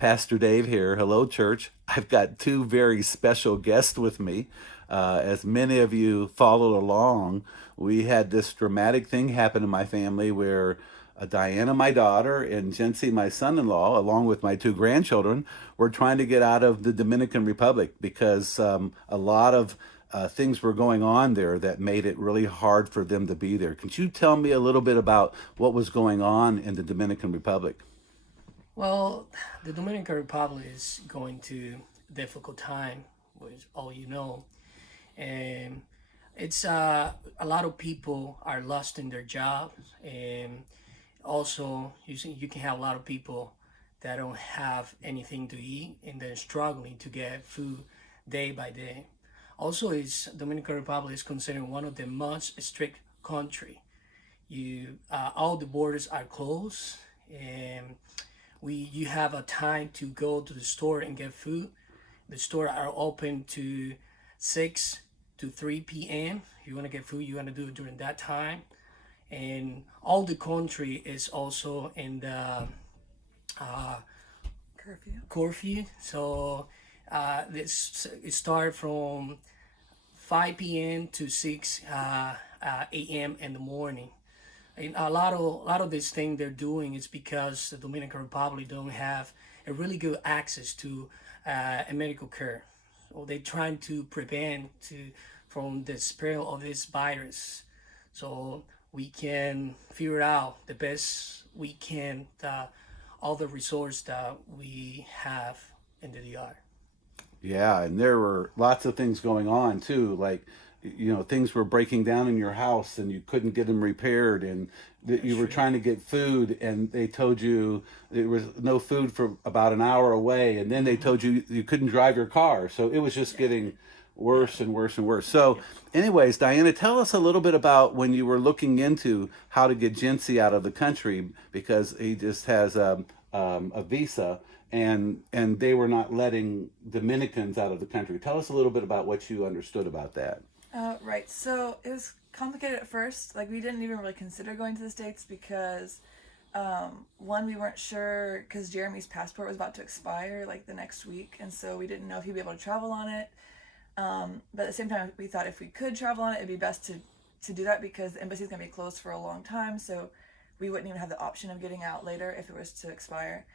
Pastor Dave here. Hello, church. I've got two very special guests with me. As many of you followed along, we had this dramatic thing happen in my family where Diana, my daughter, and Jency, my son in law, along with my two grandchildren, were trying to get out of the Dominican Republic because a lot of things were going on there that made it really hard for them to be there. Could you tell me a little bit about what was going on in the Dominican Republic? Well, the Dominican Republic is going to a difficult time, which all you know, and it's a lot of people are lost in their jobs, and also you can have a lot of people that don't have anything to eat and they're struggling to get food day by day. Also, is Dominican Republic is considered one of the most strict country. You all the borders are closed, and you have a time to go to the store and get food. The store are open to 6 to 3 p.m. If you want to get food, you want to do it during that time. And all the country is also in the uh, Curfew. curfew. So this it start from 5 p.m. to 6 a.m. in the morning. And a lot of this thing they're doing is because the Dominican Republic don't have a really good access to a medical care. So they're trying to prevent from the spread of this virus. So we can figure out the best we can all the resources that we have in the DR. Yeah, and there were lots of things going on too, like things were breaking down in your house and you couldn't get them repaired, and that That's you were true. trying to get food and they told you there was no food for about an hour away, and then they Mm-hmm. told you you couldn't drive your car. So it was just Yeah, getting yeah, worse and worse and worse. So, yeah. anyways, Diana, tell us a little bit about when you were looking into how to get Jinsey out of the country because he just has a visa, and they were not letting Dominicans out of the country. Tell us a little bit about what you understood about that. Right. So it was complicated at first. Like we didn't even really consider going to the States because, one, we weren't sure because Jeremy's passport was about to expire like the next week, and so we didn't know if he'd be able to travel on it. But at the same time, we thought if we could travel on it, it'd be best to do that because the embassy's gonna be closed for a long time. So we wouldn't even have the option of getting out later if it was to expire.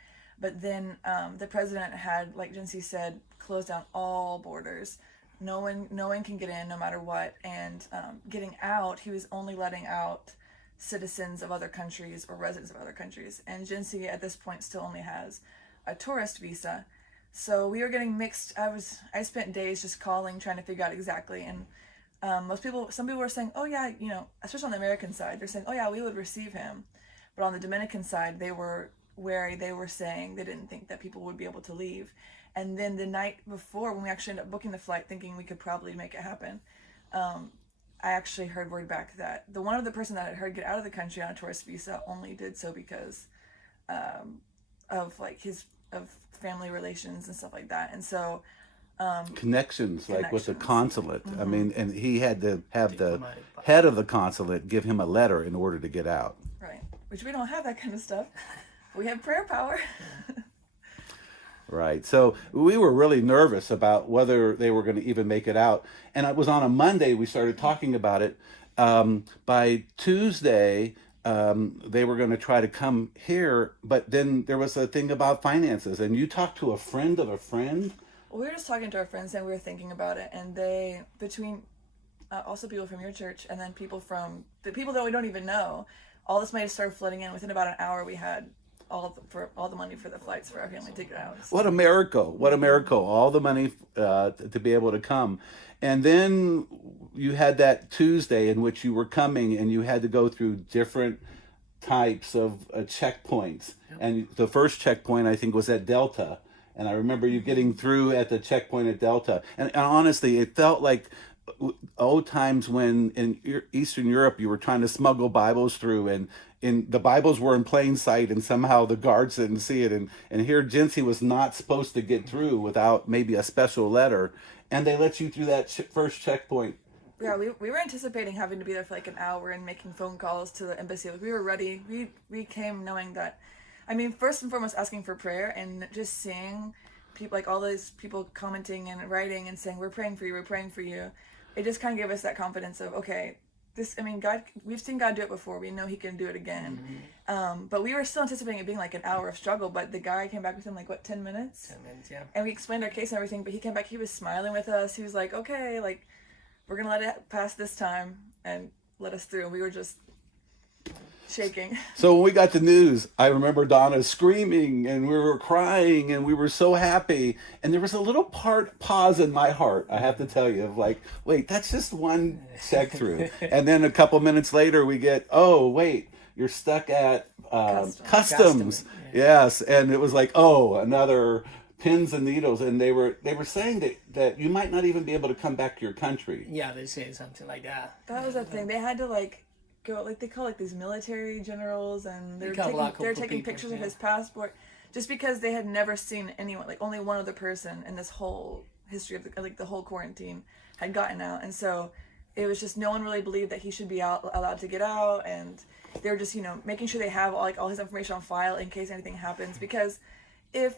But then the president had, like Jency said, closed down all borders. No one can get in no matter what. And getting out, he was only letting out citizens of other countries or residents of other countries. And Jency at this point still only has a tourist visa. So we were getting mixed. I spent days just calling, trying to figure out exactly. And some people were saying, oh yeah, especially on the American side, they're saying, oh yeah, we would receive him. But on the Dominican side, they were wary. They were saying they didn't think that people would be able to leave. And then the night before, when we actually ended up booking the flight, thinking we could probably make it happen, I actually heard word back that the one other person that I had heard get out of the country on a tourist visa only did so because of like his of family relations and stuff like that. And so Connections, like with the connections. consulate. I Mm-hmm. mean, and he had to have the Diplomatic head pass. of the consulate give him a letter in order to get out. Right. Which we don't have that kind of stuff. We have prayer power. Right. So we were really nervous about whether they were going to even make it out. And it was on a Monday we started talking about it. By Tuesday, they were going to try to come here, but then there was a thing about finances. And you talked to a friend of a friend. We were just talking to our friends and we were thinking about it, and they between also people from your church and then people from the people that we don't even know, all this money started flooding in. Within about an hour, we had for all the money for the flights for our family to get out. What So a miracle. What a mm-hmm. miracle. All the money to be able to come. And then you had that Tuesday in which you were coming and you had to go through different types of checkpoints. Yep. And the first checkpoint, I think, was at Delta. And I remember you Mm-hmm. getting through at the checkpoint at Delta. And honestly, it felt like old times when in Eastern Europe you were trying to smuggle Bibles through, and the Bibles were in plain sight, and somehow the guards didn't see it. And here, Jincy was not supposed to get through without maybe a special letter, and they let you through that first checkpoint. Yeah, we were anticipating having to be there for like an hour and making phone calls to the embassy. Like we were ready. We came knowing that I mean, first and foremost, asking for prayer and just seeing people, like all those people commenting and writing and saying, we're praying for you, we're praying for you. It just kind of gave us that confidence of, okay, this, I mean, God, we've seen God do it before. We know he can do it again. But we were still anticipating it being like an hour of struggle, but the guy came back within like, what, 10 minutes? 10 minutes, yeah. And we explained our case and everything, but he came back, he was smiling with us. He was like, okay, like, we're going to let it pass this time and let us through. And we were just shaking. So when we got the news, I remember Donna screaming and we were crying and we were so happy. And there was a little pause in my heart, I have to tell you, of like, wait, that's just one check through. And then a couple minutes later we get, oh, wait, you're stuck at customs. Yes. And it was like, oh, another pins and needles. And they were saying that you might not even be able to come back to your country. Yeah, they say something like that. That was the thing. They had to like go, like they call like these military generals, and they're taking pictures of his passport, just because they had never seen anyone, like only one other person in this whole history of the whole quarantine had gotten out, and so it was just no one really believed that he should be allowed to get out, and they were just making sure they have all his information on file in case anything happens, because if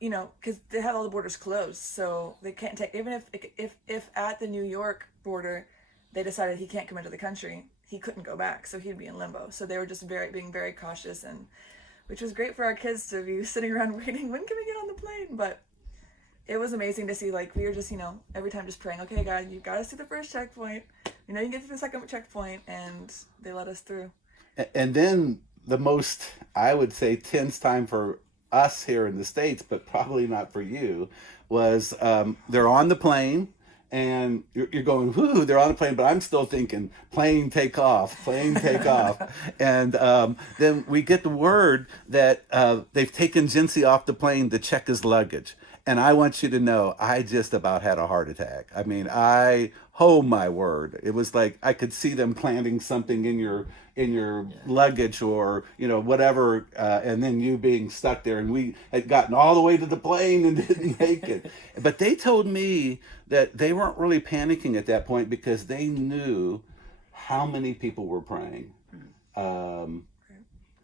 because they have all the borders closed, so they can't take, even if at the New York border they decided he can't come into the country, he couldn't go back, so he'd be in limbo. So they were just being very cautious, and which was great for our kids to be sitting around waiting, when can we get on the plane? But it was amazing to see, like, we were just, every time just praying, okay, God, you got us to the first checkpoint, you can get to the second checkpoint, and they let us through. And then the most, I would say, tense time for us here in the States, but probably not for you, was they're on the plane, and you're going, whoo, they're on the plane, but I'm still thinking, plane take off. And then we get the word that they've taken Jincy off the plane to check his luggage. And I want you to know, I just about had a heart attack. I mean, oh my word. It was like I could see them planting something in your luggage, or whatever, and then you being stuck there, and we had gotten all the way to the plane and didn't make it. But they told me that they weren't really panicking at that point because they knew how many people were praying. And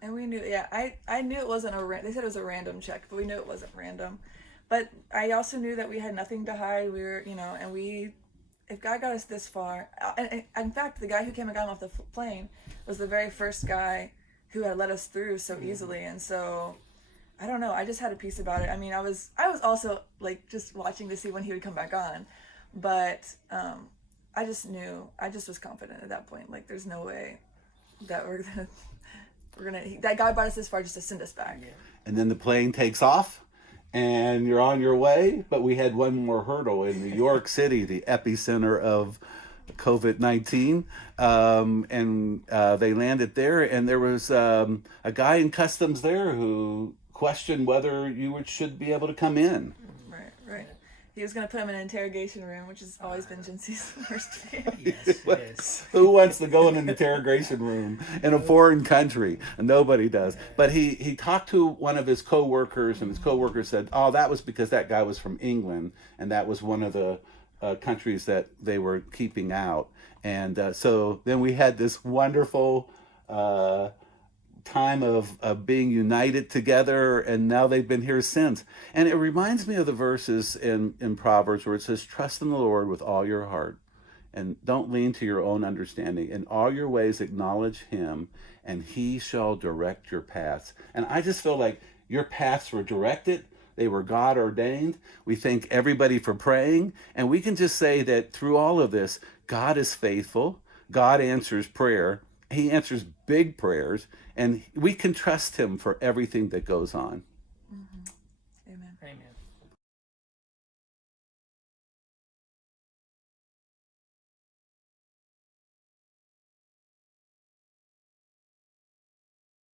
we knew, I knew it wasn't they said it was a random check, but we knew it wasn't random. But I also knew that we had nothing to hide. We were, and if God got us this far, and in fact, the guy who came and got him off the plane was the very first guy who had let us through so easily. And so, I don't know, I just had a peace about it. I mean, I was also like just watching to see when he would come back on, but I just knew, I just was confident at that point. Like, there's no way that that God brought us this far just to send us back. Yeah. And then the plane takes off, and you're on your way, but we had one more hurdle in New York City, the epicenter of COVID-19, and they landed there, and there was a guy in customs there who questioned whether you should be able to come in. Right. He was going to put him in an interrogation room, which has always been Jincy's worst fear. Yes, it is. Who wants to go in an interrogation room in a foreign country? Nobody does. But he talked to one of his co-workers, and his co-worker said, oh, that was because that guy was from England, and that was one of the countries that they were keeping out. And so then we had this wonderful time of being united together, and now they've been here since. And it reminds me of the verses in Proverbs where it says, trust in the Lord with all your heart, and don't lean to your own understanding. In all your ways acknowledge him, and he shall direct your paths. And I just feel like your paths were directed. They were God ordained. We thank everybody for praying, and we can just say that through all of this, God is faithful. God answers prayer. He answers big prayers, and we can trust him for everything that goes on.